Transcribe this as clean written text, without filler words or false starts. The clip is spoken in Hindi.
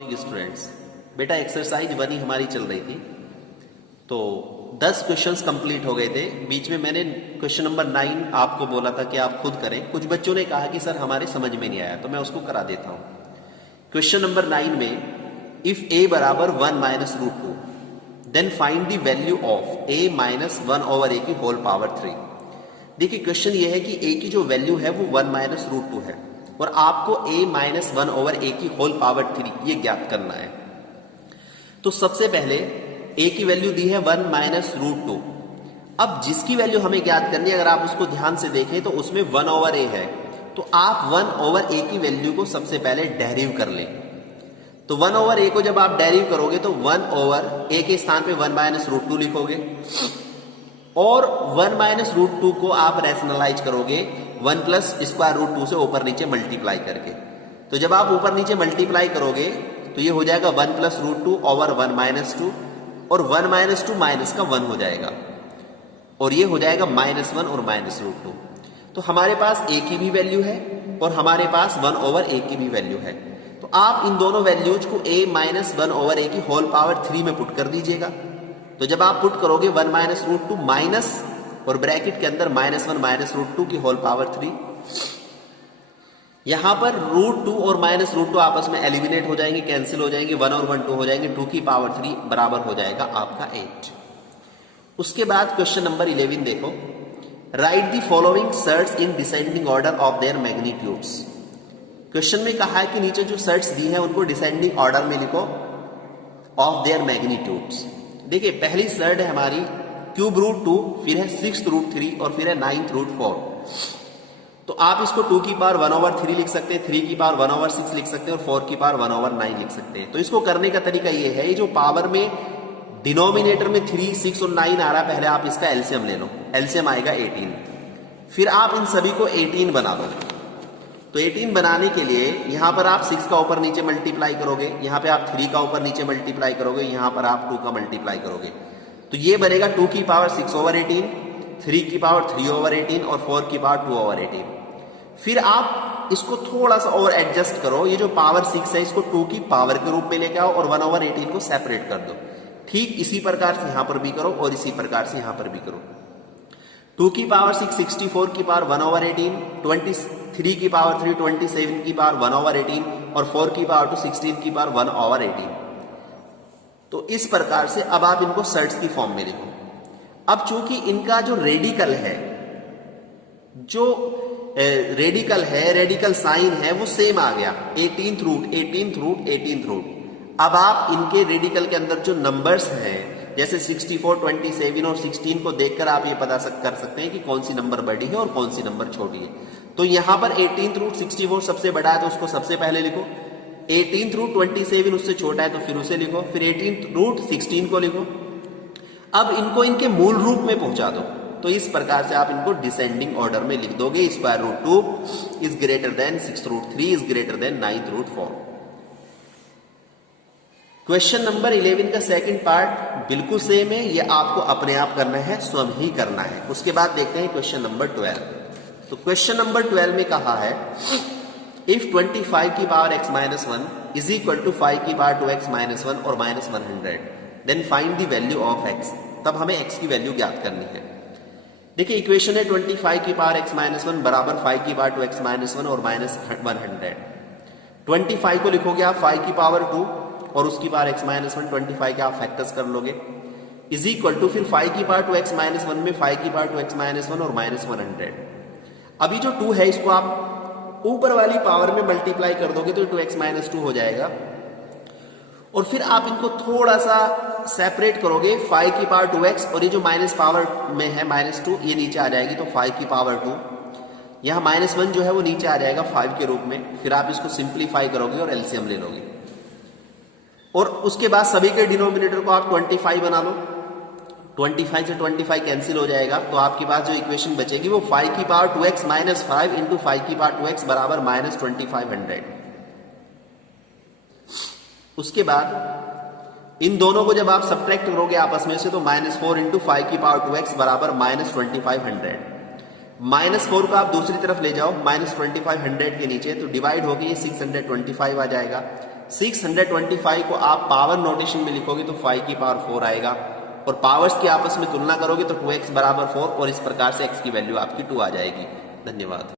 स्टूडेंट्स, बेटा एक्सरसाइज 1 ही हमारी चल रही थी, तो 10 क्वेश्चंस कंप्लीट हो गए थे। बीच में मैंने क्वेश्चन नंबर 9 आपको बोला था कि आप खुद करें। कुछ बच्चों ने कहा कि सर हमारे समझ में नहीं आया, तो मैं उसको करा देता हूं। क्वेश्चन नंबर 9 में इफ a बराबर 1 minus root 2 then find the value of a minus 1 over a की होल पावर 3। देखिए क्वेश्चन ये है कि a की जो वैल्यू है वो 1 माइनस रूट 2 है और आपको a माइनस 1 ओवर a की होल पावर 3 ये ज्ञात करना है। तो सबसे पहले a की वैल्यू दी है 1 माइनस रूट 2। अब जिसकी वैल्यू हमें ज्ञात करनी है, अगर आप उसको ध्यान से देखें तो उसमें 1 ओवर a है, तो आप 1 ओवर a की वैल्यू को सबसे पहले डेरिव कर लें। तो 1 ओवर a को जब आप डेरिव करोगे तो 1 ओवर a के स्थान पे 1 माइनस रूट 2 लिखोगे और 1 माइनस रूट 2 को आप रैशनलाइज करोगे 1 प्लस स्क्वायर रूट 2 से ऊपर नीचे मल्टीप्लाई करके। तो जब आप ऊपर नीचे मल्टीप्लाई करोगे तो ये हो जाएगा 1 प्लस रूट 2 ओवर 1 माइनस 2 और 1 माइनस 2 माइनस का 1 हो जाएगा और ये हो जाएगा माइनस 1 और माइनस रूट 2। तो हमारे पास a की भी वैल्यू है और हमारे पास 1 ओवर a की भी वैल्यू है। तो आप इन दोनों वैल्यूज को a माइनस 1 ओवर a की होल पावर 3 में पुट कर दीजिएगा। तो जब आप पुट करोगे 1 माइनस रूट 2 माइनस और ब्रैकेट के अंदर माइनस 1 माइनस रूट 2 की होल पावर 3, यहां पर रूट 2 और माइनस रूट 2 आपस में एलिमिनेट हो जाएंगे, कैंसिल हो जाएंगे, 1 और 1 2 हो जाएंगे, 2 की पावर 3 बराबर हो जाएगा आपका 8। उसके बाद क्वेश्चन नंबर 11 देखो, write the following surds in descending order of their magnitudes. Question में कहा है कि नीचे जो सर्ट्स दी है उनको डिसेंडिंग ऑर्डर में लिखो ऑफ देयर मैग्नीट्यूड्स। देखिए पहली सर्ट है हमारी क्यूब रूट 2, फिर है 6 रूट 3 और फिर है 9 रूट 4। तो आप इसको 2 की पावर 1 ओवर 3 लिख सकते हैं, 3 की पावर 1 ओवर 6 लिख सकते हैं और 4 की पावर 1 ओवर 9 लिख सकते हैं। तो इसको करने का तरीका ये है, जो पावर में डिनोमिनेटर में 3, 6 और 9 आ रहा है, पहले आप इसका एलसीएम ले लो। एलसीएम आएगा 18, फिर आप इन सभी को 18 बना दो। तो 18 बनाने के लिए यहां पर आप 6 का ऊपर नीचे मल्टीप्लाई करोगे, यहां पे आप 3 का ऊपर नीचे मल्टीप्लाई करोगे, यहां पर आप 2 का मल्टीप्लाई करोगे। तो ये बनेगा 2 की पावर 6 ओवर 18, 3 की पावर 3 ओवर 18 और 4 की पावर 2 ओवर 18। फिर आप इसको थोड़ा सा और एडजस्ट करो, ये जो पावर 6 है इसको 2 की पावर के रूप में लेके आओ और 1 ओवर 18 को सेपरेट कर दो। ठीक इसी प्रकार से यहां पर भी करो और इसी प्रकार से यहां पर भी करो। 2 की पावर 6 64 की पावर 1 ओवर 18, 23 की पावर 3 27 की पावर 1 ओवर 18 और 4 की पावर 2 16 की पावर 1 ओवर 18। तो इस प्रकार से अब आप इनको सर्ट्स की फॉर्म में लिखो। अब चूंकि इनका जो रेडिकल है, रेडिकल साइन है वो सेम आ गया, 18th root 18th root 18th root. अब आप इनके रेडिकल के अंदर जो नंबर्स हैं जैसे 64, 27 और 16 को देखकर आप ये पता कर सकते हैं कि कौन सी नंबर बड़ी है और कौन सी नंबर छोटी है। तो यहां पर 18th रूट 64 सबसे बड़ा है तो उसको सबसे पहले लिखो, 18th रूट 27 उससे छोटा है तो फिर उसे लिखो, फिर 18th रूट 16 को लिखो। अब इनको इनके मूल रूप में पहुंचा दो। तो इस प्रकार से आप इनको डिसेंडिंग ऑर्डर में लिख दोगे। Square root 2 is greater than 6 root 3 is greater than 9 root 4। Question number 11 का सेकंड पार्ट बिल्कुल सेम है, ये आपको अपने आप करना है, स्वयं ही करना है। उसके बाद देखते हैं क्वेश्चन नंबर 12। तो क्वेश्चन नंबर 12 में कहा है इफ 25 की power x minus 1 is equal to 5 की पावर 2x माइनस 1 और minus 100 then find the value of x। तब हमें x की वैल्यू ज्ञात करनी है। देखिए इक्वेशन है 25 की पावर x माइनस 1 बराबर 5 की पावर 2x माइनस 1 और माइनस 100। 25 को लिखोगे आप 5 की पावर 2 और उसकी पावर x माइनस 1, 25 के आप फैक्टर्स कर लोगे, इज इक्वल टू फिर 5 की पावर 2x माइनस 1 में 5 की पावर 2x माइनस 1 और माइनस 100। अभी जो 2 है इसको आप ऊपर वाली पावर में मल्टीप्लाई कर दोगे तो 2x माइनस 2 हो जाएगा और फिर आप इनको थोड़ा सा सेपरेट करोगे, 5 की पावर 2x और ये जो माइनस पावर में है माइनस 2 ये नीचे आ जाएगी, तो 5 की पावर 2, यहां माइनस 1 जो है वो नीचे आ जाएगा 5 के रूप में। फिर आप इसको सिंप्लीफाई करोगे और एलसीएम ले लोगे और उसके बाद सभी के डिनोमिनेटर को आप 25 बना लो। 25 से 25 कैंसिल हो जाएगा, तो आपके पास जो इक्वेशन बचेगी वो 5 की पावर 2x माइनस 5 इंटू 5 की पावर 2x बराबर माइनस 2500। उसके बाद इन दोनों को जब आप सब्ट्रैक्ट करोगे आपस में से तो माइनस 4 इंटू 5 की पावर 2x बराबर माइनस 2500। माइनस 4 को आप दूसरी तरफ ले जाओ माइनस 2500 के नीचे, तो डिवाइड होगी 625 आ जाएगा। 625 को आप पावर नोटेशन में लिखोगे तो 5 की पावर 4 आएगा, और पावर्स की आपस में तुलना करोगे तो 2x बराबर 4, और इस प्रकार से x की वैल्यू आपकी 2 आ जाएगी। धन्यवाद।